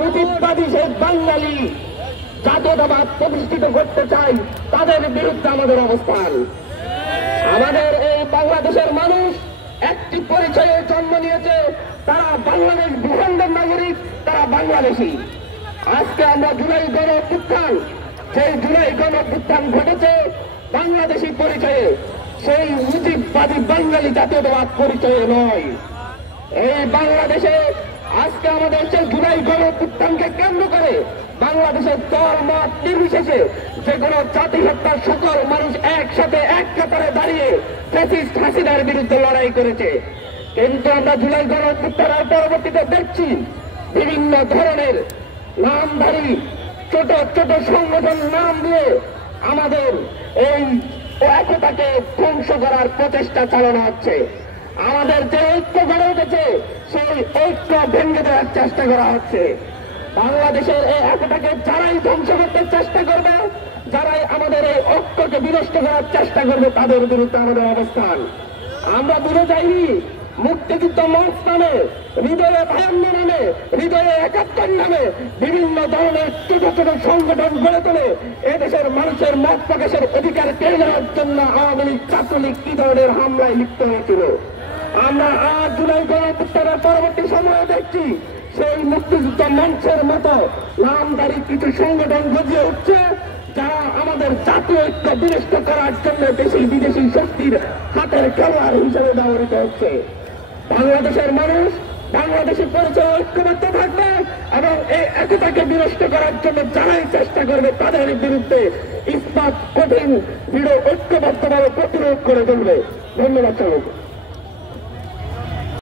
মুজিববাদী সেই বাঙালি জাতীয়তাবাদ প্রতিষ্ঠিত করতে চাই, তাদের বিরুদ্ধে আমাদের অবস্থান। আমাদের এই বাংলাদেশের মানুষ একটি পরিচয়ে জন্ম নিয়েছে, তারা বাংলাদেশ ভূখণ্ডের নাগরিক, তারা বাংলাদেশী। আজকে আমরা জুলাই গণ অভ্যুত্থান, সেই জুলাই গণ অভ্যুত্থান ঘটেছে বাংলাদেশী পরিচয়ে, সেই মুজিববাদী বাঙালি জাতীয়তাবাদ পরিচয়ে নয়। এই বাংলাদেশে আজকে আমাদের সেই জুলাই গণ অভ্যুত্থানকে কেন্দ্র করে বাংলাদেশের দল মত নির্বিশেষে যে কোনো জাতি হত্যার সকল মানুষ একসাথে এক কাতারে দাঁড়িয়ে ফ্যাসিস্ট হাসিনার বিরুদ্ধে লড়াই করেছে। কিন্তু আমরা জুলাই গণ অভ্যুত্থানের পরবর্তীতে দেখছি বিভিন্ন ধরনের নামধারী ছোট ছোট সংগঠন নাম দিয়ে আমাদের এই একতাকে ধ্বংস করার প্রচেষ্টা চালানো হচ্ছে। আমাদের যে ঐক্য গড়ে উঠেছে সেই ঐক্য ভেঙে দেওয়ার চেষ্টা করা হচ্ছে। বাংলাদেশের এই একতাকে যারাই ধ্বংস করতে চেষ্টা করবে, যারাই আমাদের এই ঐক্যকে বিনষ্ট করার চেষ্টা করবে, তাদের বিরুদ্ধে আমাদের অবস্থান। আমরা দূরে যাইনি, মুক্তিযুদ্ধ মঞ্চ নামে, হৃদয়ে ভায়ান্ন নামে, হৃদয়ে একাত্তর নামে বিভিন্ন ধরনের ছোট ছোট সংগঠন গড়ে তোলে এদেশের মানুষের মত প্রকাশের অধিকার কেড়ে নেওয়ার জন্য আওয়ামী লীগ ছাত্রলীগ কি ধরনের হামলায় লিপ্ত হয়েছিল। আমরা আজ জুলাই গণঅভ্যুত্থানের পরবর্তী সময়ে দেখছি সেই মুক্তিযুদ্ধ মঞ্চের মতো নামধারী কিছু সংগঠন গজিয়ে উঠছে, যারা আমাদের জাতীয় ঐক্য বিনষ্ট করার জন্য দেশি বিদেশি শক্তির হাতের খেলোয়াড় হিসেবে ব্যবহৃত হচ্ছে। বাংলাদেশের মানুষ বাংলাদেশের পরিচয় ঐক্যবদ্ধ থাকবে এবং এই একতাকে বিনষ্ট করার জন্য যারাই চেষ্টা করবে তাদের বিরুদ্ধে ইস্পাত কঠিন দৃঢ় ঐক্যবদ্ধভাবে প্রতিরোধ করে তুলবে। ধন্যবাদ সবাইকে।